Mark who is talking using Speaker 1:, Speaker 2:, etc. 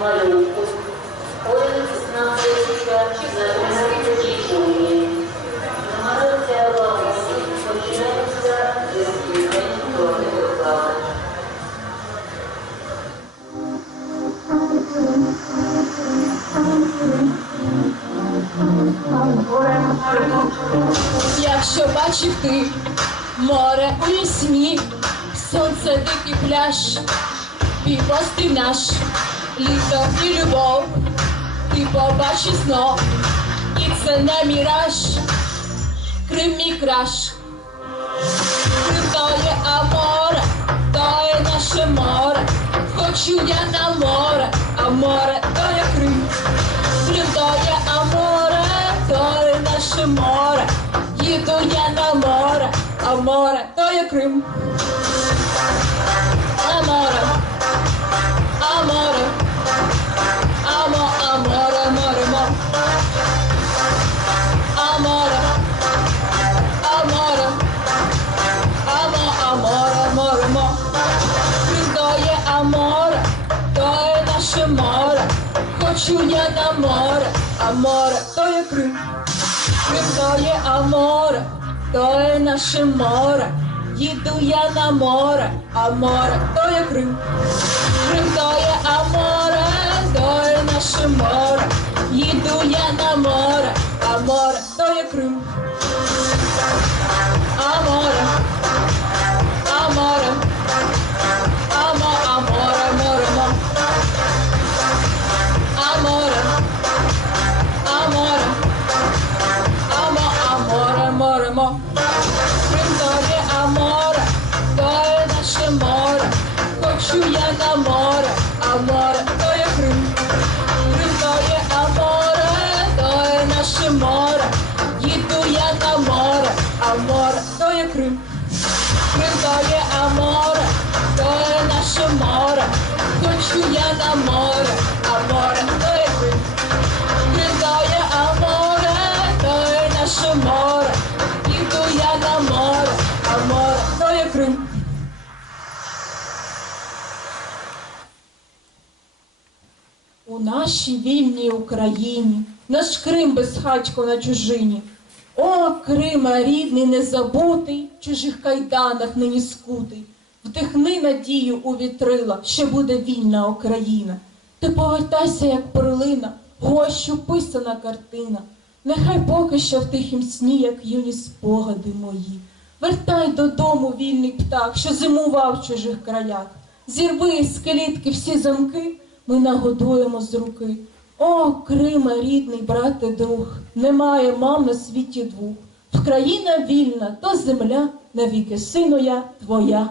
Speaker 1: малюнку, колір на чи зеленої очікування. Номерація лавості починається зі співень чорних плавач.
Speaker 2: Якщо бачив ти море у вісні, сонце дикий пляж, півострів наш літо і любов, ти побачиш знов, і це не міраж, Крим мій краш. Крим то є аморе, то є наше море, хочу я на море, а море то є Крим. Крим то є аморе, то є наше море, їду я на море, а море то є Крим. А море, На море, то є Крим. Крим то є аморе, то є наше море. Їду я на море, а море то є Крим. Крим то є аморе, то є наше море. Їду я море, а море то є Крим. Крим то є аморе, то є наше море. Їду я на море, а море то є Крим. Крим то є аморе, то є наше море. Хочу нашій вільній Україні наш Крим безхатько на чужині. О, Криме, рідний, незабутий, в чужих кайданах нині скутий. Вдихни надію у вітрила, що буде вільна Україна. Ти повертайся, як перлина, гощу писана картина. Нехай поки що в тихім сні, як юні спогади мої. Вертай додому вільний птах, що зимував в чужих краях. Зірви з калітки всі замки, ми нагодуємо з руки. О, Крима, рідний брате друг, немає мам на світі двох. В країна вільна, то земля, навіки сину я твоя.